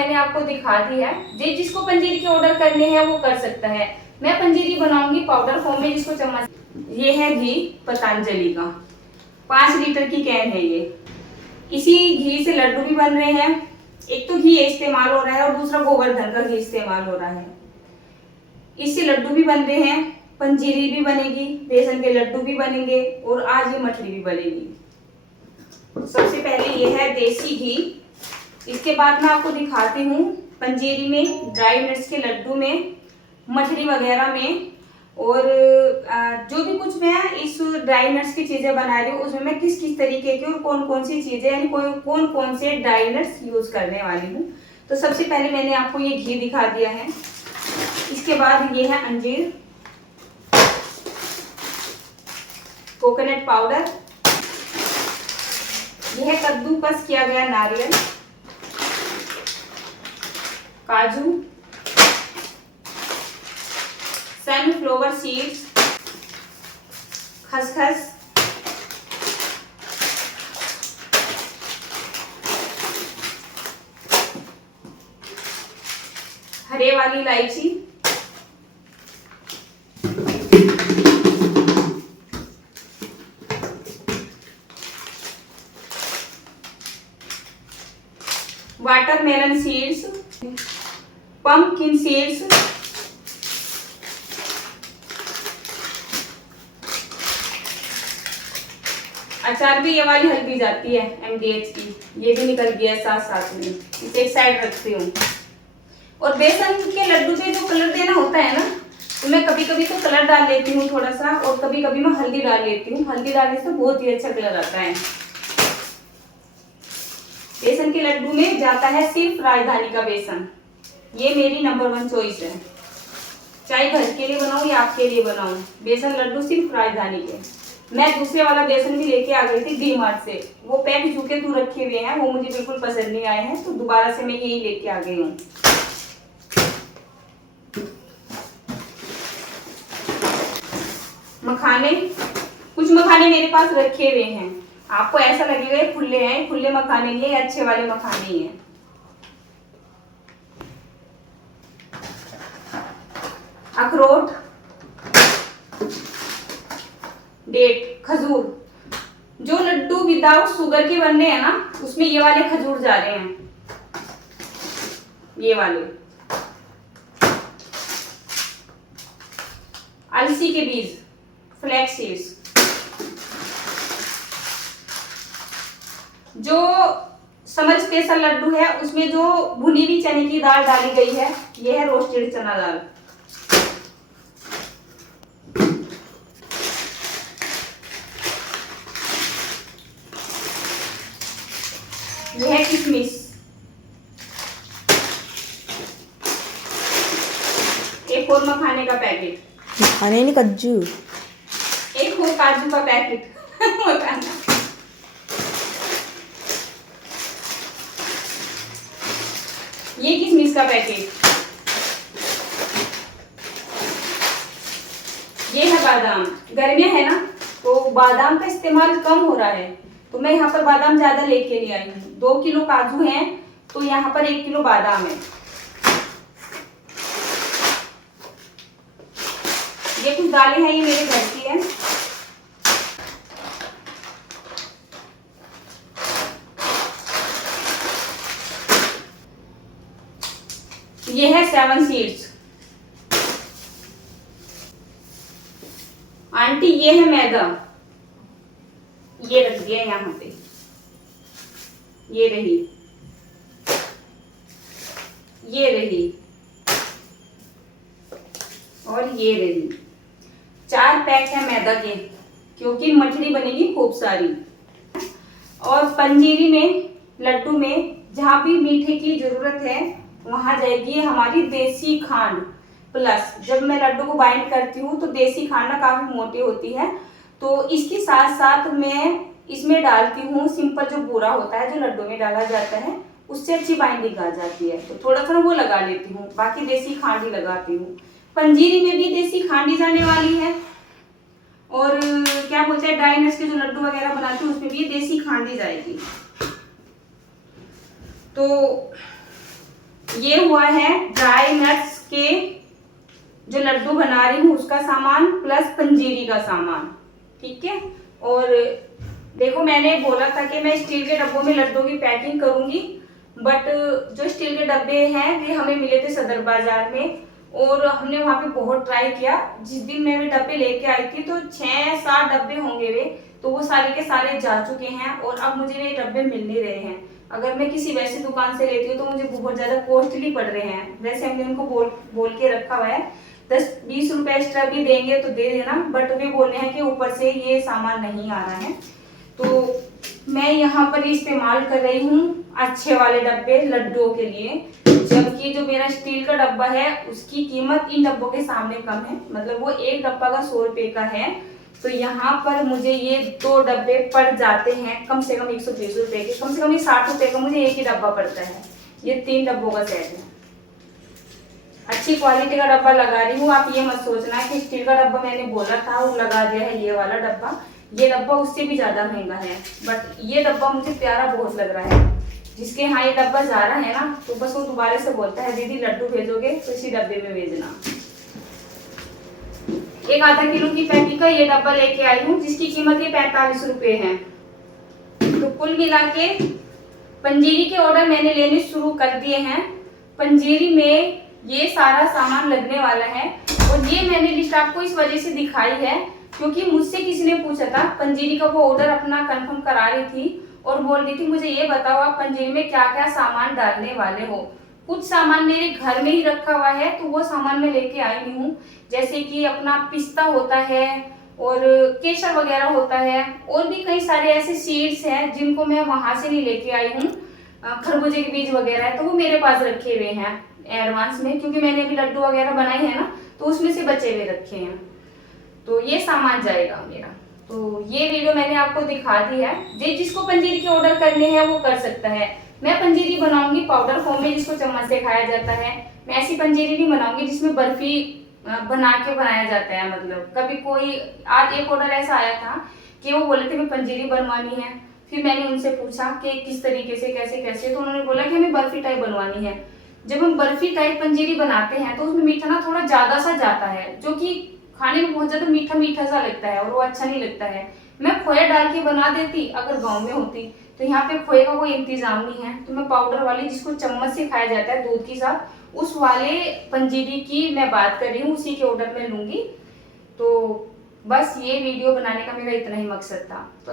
मैंने आपको दिखा दी है। जिसको पंजीरी के ऑर्डर करने हैं वो कर सकता है। मैं पंजीरी बनाऊंगी पाउडर फॉर्म में, जिसको चम्मच। ये है घी पतंजलि का, 5 लीटर की कैन है ये। इसी घी से लड्डू भी बन रहे हैं। एक तो घी इस्तेमाल हो रहा है और दूसरा गोवर्धन का घी इस्तेमाल हो रहा है। इससे लड्डू भी बन रहे हैं, पंजीरी भी बनेगी, बेसन के लड्डू भी बनेंगे और आज ये मठरी भी बनेगी। सबसे पहले ये है देसी घी। इसके बाद मैं आपको दिखाती हूँ पंजीरी में, ड्राई नट्स के लड्डू में, मठरी वगैरह में, और जो भी कुछ मैं इस ड्राई नट्स की चीजें बना रही हूँ उसमें मैं किस किस तरीके की और कौन कौन सी चीजें यानी कौन कौन से ड्राई नट्स यूज करने वाली हूँ। तो सबसे पहले मैंने आपको ये घी दिखा दिया है। इसके बाद ये है अंजीर, कोकोनट पाउडर, यह है कद्दूकस किया गया नारियल, काजू, सनफ्लावर सीड्स, खसखस, हरे वाली इलायची, वाटरमेलन सीड्स, पंपकिन सीड्स, अचार भी ये वाली हल्दी जाती है MDH की, ये भी निकल गया साथ साथ में, इसे एक साइड रखती हूँ। और बेसन के लड्डू पे जो कलर देना होता है ना, तो मैं कभी कभी तो कलर डाल लेती हूँ थोड़ा सा, और कभी कभी मैं हल्दी डाल लेती हूँ। हल्दी डालने से बहुत ही अच्छा कलर आता है। बेसन के लड्डू में जाता है सिर्फ राजधानी का बेसन, ये मेरी नंबर 1 चॉइस है। चाहे घर के लिए बनाऊं या आपके लिए बनाऊं, बेसन लड्डू सिर्फ राजधानी के। मैं दूसरे वाला बेसन भी लेके आ गई थी डी-मार्ट से, वो पैक झुके तू रखे हुए हैं, वो मुझे बिल्कुल पसंद नहीं आए हैं, तो दोबारा से मैं यही लेके आ गई हूँ। मखाने, कुछ मखाने मेरे पास रखे हुए हैं। आपको ऐसा लगेगा ये खुले हैं, खुले मखाने नहीं है, अच्छे वाले मखाने ही हैं। अखरोट, डेट, खजूर। जो लड्डू विदाउट शुगर के बनने हैं ना, उसमें ये वाले खजूर जा रहे हैं, ये वाले। अलसी के बीज, फ्लैक्स सीड्स। जो समर स्पेशल लड्डू है उसमें जो भुनी हुई चने की दाल डाली गई है, ये है रोस्टेड चना दाल। ये है किशमिश, एक और मखाने का पैकेट, मखाने नहीं कज्जू, एक और काजू का पैकेट मखाना। ये किशमिश का पैकेट, ये है बादाम। गर्मियां है ना, तो बादाम का इस्तेमाल कम हो रहा है, तो मैं यहाँ पर बादाम ज्यादा लेके नहीं आई हूँ। 2 किलो काजू हैं, तो यहाँ पर 1 किलो बादाम है। ये कुछ दालें हैं, ये मेरे घर की है। ये है 7 सीड्स। आंटी ये है मैदा, ये रख दिया यहाँ पे, ये रही, ये रही और ये रही। 4 पैक है मैदा के, क्योंकि मठरी बनेगी खूब सारी। और पंजीरी में, लड्डू में जहाँ भी मीठे की जरूरत है वहां जाएगी हमारी देसी खांड प्लस। जब मैं लड्डू को बाइंड करती हूँ तो देसी खांड ना काफी मोटी होती है, तो इसके साथ साथ मैं इसमें डालती हूँ सिंपल जो बूरा होता है जो लड्डू में डाला जाता है, उससे अच्छी बाइंडिंग आ जाती है, तो थोड़ा सा वो लगा लेती हूँ। बाकी देसी खांड ही लगाती हूँ। पंजीरी में भी देसी खांड ही जाने वाली है, और क्या बोलते हैं ड्राई नट्स के जो लड्डू वगैरह बनाती हूँ उसमें भी देसी खांड ही जाएगी। तो ये हुआ है ड्राई नट्स के जो लड्डू बना रही हूँ उसका सामान प्लस पंजीरी का सामान, ठीक है। और देखो मैंने बोला था कि मैं स्टील के डब्बों में लड्डू की पैकिंग करूंगी, बट जो स्टील के डब्बे हैं वे हमें मिले थे सदर बाजार में और हमने वहां पे बहुत ट्राई किया। जिस दिन मैं वे डब्बे लेके आई थी तो 6-7 डब्बे होंगे वे, तो वो सारे के सारे जा चुके हैं और अब मुझे वे डब्बे मिल नहीं रहे हैं। अगर मैं किसी वैसी दुकान से लेती हूँ तो मुझे बहुत ज्यादा कॉस्टली पड़ रहे हैं। वैसे हमने उनको बोल के रखा हुआ है 10-20 रुपए एक्स्ट्रा भी देंगे तो दे देना, बट वे बोल रहे हैं कि ऊपर से ये सामान नहीं आ रहा है। तो मैं यहाँ पर इस्तेमाल कर रही हूँ अच्छे वाले डब्बे लड्डुओं के लिए, जबकि जो मेरा स्टील का डब्बा है उसकी कीमत इन डब्बों के सामने कम है, मतलब वो एक डब्बा का 100 रुपए का है। तो यहाँ पर मुझे ये 2 डब्बे पड़ जाते हैं कम से कम 120 रुपए के, कम से कम ये 60 रुपए का मुझे एक ही डब्बा पड़ता है। ये 3 डब्बों का सेट है। अच्छी क्वालिटी का डब्बा लगा रही हूँ, आप ये मत सोचना कि स्टील का डब्बा मैंने बोला था वो लगा दिया है। ये वाला डब्बा, ये डब्बा उससे भी ज्यादा महंगा है, बट ये डब्बा मुझे प्यारा बहुत लग रहा है। जिसके यहाँ ये डब्बा जा रहा है ना तो बस वो दोबारा से बोलता है दीदी लड्डू भेजोगे तो इसी डब्बे में भेजना। एक आधा किलो की पैकिंग का ये डब्बा लेके आई हूँ जिसकी कीमत ये 45 रुपए है। तो कुल मिला के पंजीरी के ऑर्डर मैंने लेने शुरू कर दिए हैं। पंजीरी में ये सारा सामान लगने वाला है और ये मैंने लिस्ट आपको इस वजह से दिखाई है क्योंकि मुझसे किसी ने पूछा था, पंजीरी का वो ऑर्डर अपना कंफर्म करा रही थी और बोल रही थी मुझे ये बताओ आप पंजीरी में क्या क्या सामान डालने वाले हो। कुछ सामान मेरे घर में ही रखा हुआ है तो वो सामान मैं लेके आई हुई हूँ, जैसे कि अपना पिस्ता होता है और केसर वगैरह होता है और भी कई सारे ऐसे सीड्स हैं जिनको मैं वहां से नहीं लेके आई हूँ। खरबूजे के बीज वगैरह है तो वो मेरे पास रखे हुए हैं एडवांस में, क्योंकि मैंने अभी लड्डू वगैरह बनाए हैं ना तो उसमें से बचे हुए रखे हैं। तो ये सामान जाएगा मेरा। तो ये वीडियो मैंने आपको दिखा दी है, जिसको पंजीरी के ऑर्डर करने हैं वो कर सकता है। मैं पंजीरी बनाऊंगी पाउडर फॉर्म में जिसको चम्मच से खाया जाता है। मैं ऐसी पंजीरी नहीं बनाऊंगी जिसमें बर्फी बना के बनाया जाता है। मतलब कभी कोई आज एक ऑर्डर ऐसा आया था कि वो बोले थे हमें पंजीरी बनवानी है, फिर मैंने उनसे पूछा कि किस तरीके से कैसे कैसे, तो उन्होंने बोला कि हमें बर्फी टाइप बनवानी है। जब हम बर्फी टाइप पंजीरी बनाते हैं तो उसमें मीठा ना थोड़ा ज्यादा सा जाता है, जो कि खाने में बहुत ज्यादा मीठा मीठा सा लगता है और वो अच्छा नहीं लगता है। मैं खोया डाल के बना देती अगर गांव में होती, तो यहाँ पे खोए का कोई इंतजाम नहीं है, तो मैं पाउडर वाली जिसको चम्मच से खाया जाता है दूध के साथ, उस वाले पंजीरी की मैं बात कर रही हूँ, उसी के ऑर्डर में लूंगी। तो बस ये वीडियो बनाने का मेरा इतना ही मकसद था। तो